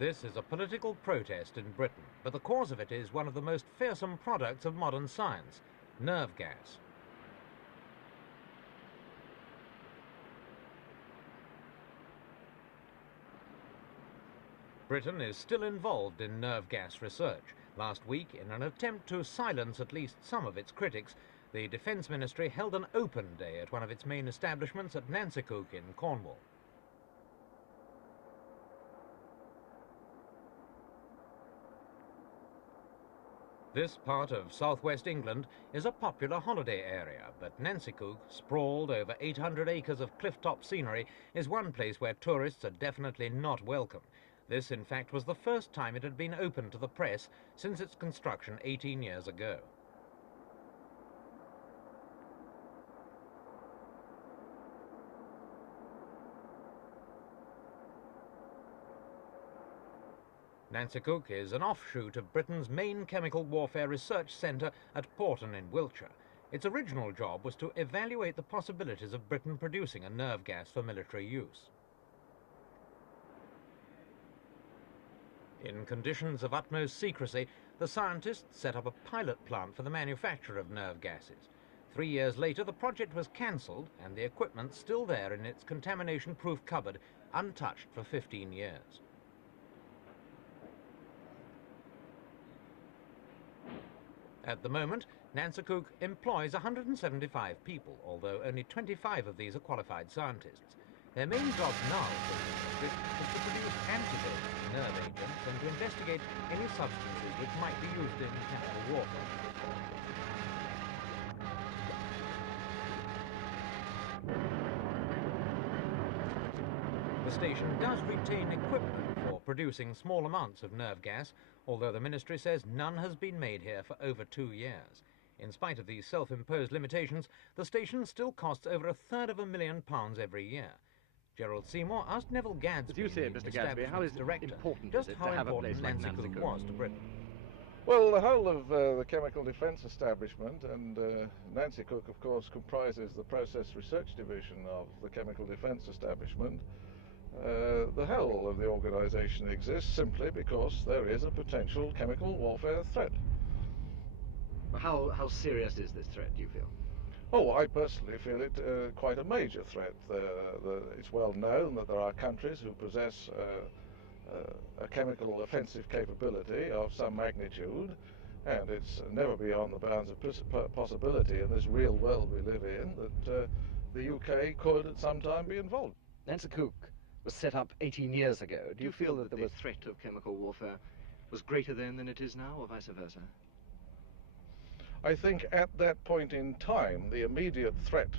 This is a political protest in Britain, but the cause of it is one of the most fearsome products of modern science, nerve gas. Britain is still involved in nerve gas research. Last week, in an attempt to silence at least some of its critics, the Defence Ministry held an open day at one of its main establishments at Nancekuke in Cornwall. This part of southwest England is a popular holiday area, but Nancekuke, sprawled over 800 acres of cliff-top scenery, is one place where tourists are definitely not welcome. This, in fact, was the first time it had been open to the press since its construction 18 years ago. Nancekuke is an offshoot of Britain's main chemical warfare research centre at Porton in Wiltshire. Its original job was to evaluate the possibilities of Britain producing a nerve gas for military use. In conditions of utmost secrecy, the scientists set up a pilot plant for the manufacture of nerve gases. 3 years later, the project was cancelled, and the equipment still there in its contamination-proof cupboard, untouched for 15 years. At the moment, Nancekuke employs 175 people, although only 25 of these are qualified scientists. Their main job now is to produce antidotes to nerve agents and to investigate any substances which might be used in chemical warfare. The station does retain equipment for producing small amounts of nerve gas, although the ministry says none has been made here for over 2 years. In spite of these self-imposed limitations, the station still costs over £250,000 every year. Gerald Seymour asked Neville Gadsby, as you see it, Mr. Gadsby, how is director, important just is it how to have a important place like Nancekuke was to Britain. Well, the whole of the chemical defence establishment, and Nancekuke, of course, comprises the process research division of the chemical defence establishment. The whole of the organisation exists simply because there is a potential chemical warfare threat. How serious is this threat, do you feel? Oh, I personally feel it quite a major threat. It's well known that there are countries who possess a chemical offensive capability of some magnitude, and it's never beyond the bounds of possibility in this real world we live in that the UK could at some time be involved. Nancekuke was set up 18 years ago. Do you feel that the threat of chemical warfare was greater then than it is now, or vice versa? I think at that point in time, the immediate threat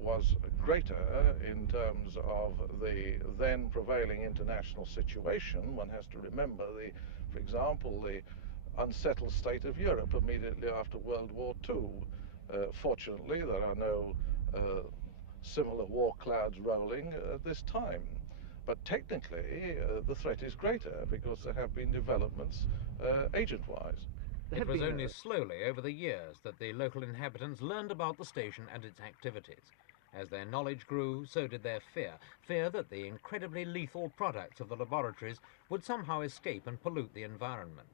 was greater in terms of the then prevailing international situation. One has to remember, for example, the unsettled state of Europe immediately after World War II. Fortunately, there are no similar war clouds rolling at this time. But technically, the threat is greater because there have been developments agent-wise. It was only slowly over the years that the local inhabitants learned about the station and its activities. As their knowledge grew, so did their fear that the incredibly lethal products of the laboratories would somehow escape and pollute the environment.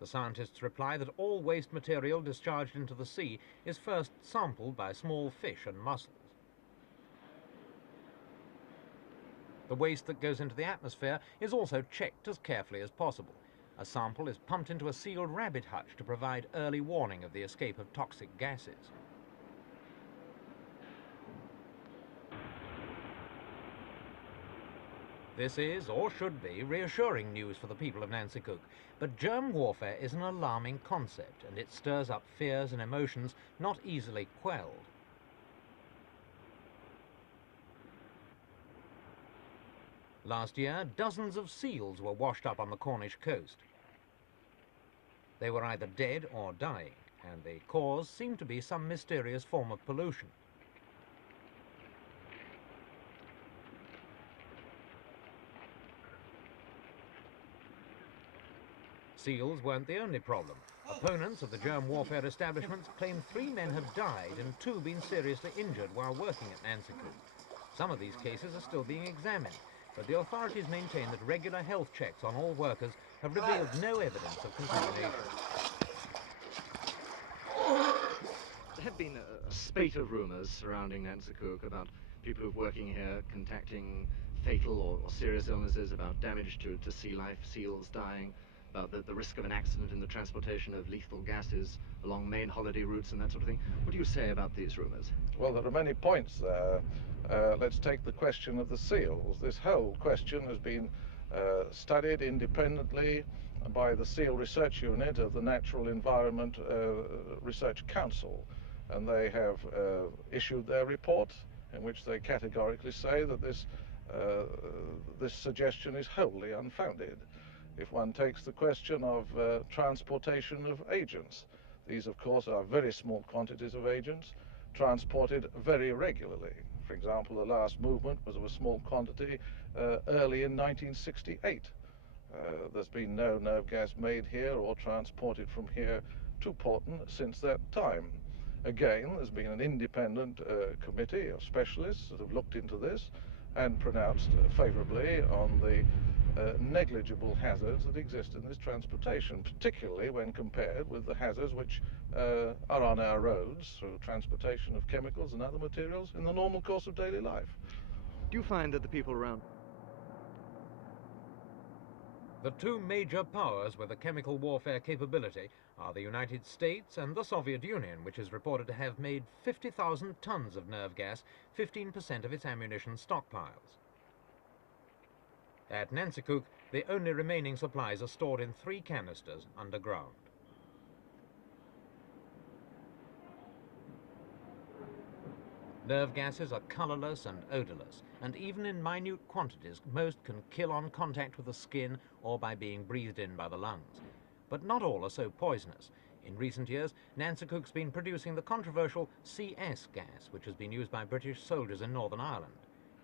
The scientists reply that all waste material discharged into the sea is first sampled by small fish and mussels. The waste that goes into the atmosphere is also checked as carefully as possible. A sample is pumped into a sealed rabbit hutch to provide early warning of the escape of toxic gases. This is, or should be, reassuring news for the people of Nancekuke, but germ warfare is an alarming concept, and it stirs up fears and emotions not easily quelled. Last year, dozens of seals were washed up on the Cornish coast. They were either dead or dying, and the cause seemed to be some mysterious form of pollution. Seals weren't the only problem. Opponents of the germ warfare establishments claim 3 men have died and 2 been seriously injured while working at Nancekuke. Some of these cases are still being examined. but the authorities maintain that regular health checks on all workers have revealed no evidence of contamination. There have been a spate of rumours surrounding Nancekuke about people working here contacting fatal or serious illnesses, about damage to sea life, seals dying, about the risk of an accident in the transportation of lethal gases along main holiday routes and that sort of thing. What do you say about these rumours? Well, there are many points there. Let's take the question of the seals. This whole question has been studied independently by the Seal Research Unit of the Natural Environment Research Council, and they have issued their report in which they categorically say that this suggestion is wholly unfounded. If one takes the question of transportation of agents, these of course are very small quantities of agents transported very regularly. For example, the last movement was of a small quantity early in 1968. There's been no nerve gas made here or transported from here to Porton since that time. Again, there's been an independent committee of specialists that have looked into this and pronounced favourably on the negligible hazards that exist in this transportation, particularly when compared with the hazards which are on our roads through transportation of chemicals and other materials in the normal course of daily life. Do you find that the people around... The two major powers with a chemical warfare capability are the United States and the Soviet Union, which is reported to have made 50,000 tons of nerve gas, 15% of its ammunition stockpiles. At Nancekuke, the only remaining supplies are stored in 3 canisters underground. Nerve gases are colourless and odourless, and even in minute quantities, most can kill on contact with the skin or by being breathed in by the lungs. But not all are so poisonous. In recent years, Nancekuke's been producing the controversial CS gas, which has been used by British soldiers in Northern Ireland.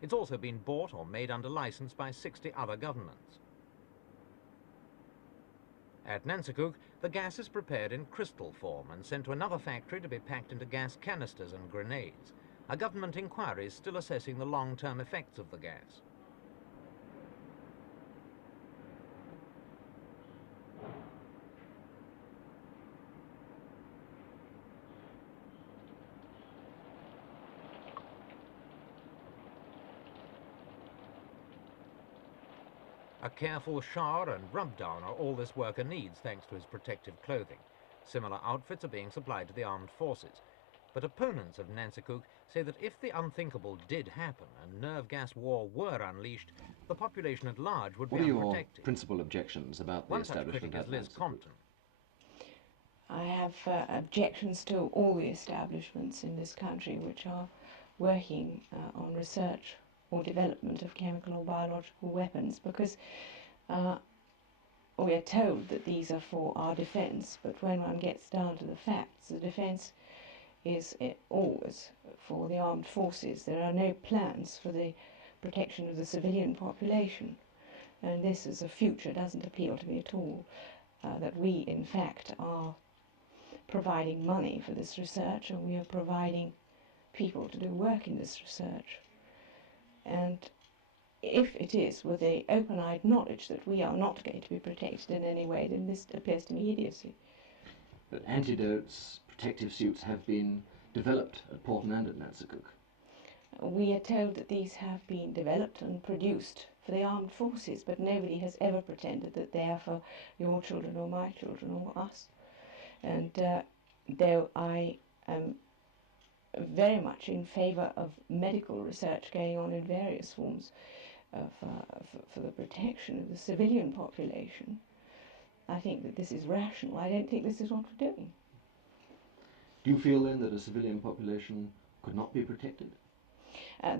It's also been bought or made under licence by 60 other governments. At Nancekuke, the gas is prepared in crystal form and sent to another factory to be packed into gas canisters and grenades. A government inquiry is still assessing the long-term effects of the gas. A careful shower and rub down are all this worker needs thanks to his protective clothing. Similar outfits are being supplied to the armed forces. But opponents of Nancekuke say that if the unthinkable did happen and nerve gas war were unleashed, the population at large would be unprotected. What are your principal objections about the establishment of Liz Compton? I have objections to all the establishments in this country which are working on research or development of chemical or biological weapons, because we are told that these are for our defence, but when one gets down to the facts, the defence is always for the armed forces. There are no plans for the protection of the civilian population, and this as a future doesn't appeal to me at all, that we in fact are providing money for this research, and we are providing people to do work in this research. And if it is with the open-eyed knowledge that we are not going to be protected in any way, then this appears to me idiocy. But antidotes, protective suits have been developed at Porton and at Nancekuke. We are told that these have been developed and produced for the armed forces, but nobody has ever pretended that they are for your children or my children or us. And though I am very much in favour of medical research going on in various forms for the protection of the civilian population, I think that this is rational. I don't think this is what we're doing. Do you feel then that a civilian population could not be protected?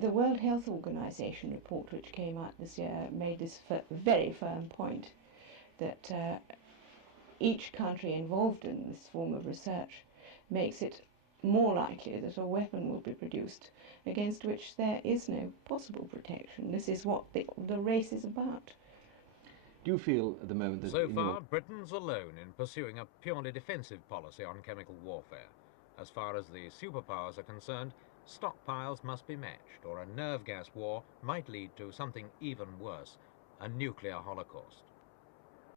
The World Health Organization report which came out this year made this very firm point, that each country involved in this form of research makes it more likely that a weapon will be produced against which there is no possible protection. This is what the race is about. Do you feel at the moment that... So far, Britain's alone in pursuing a purely defensive policy on chemical warfare. As far as the superpowers are concerned, stockpiles must be matched, or a nerve gas war might lead to something even worse, a nuclear holocaust.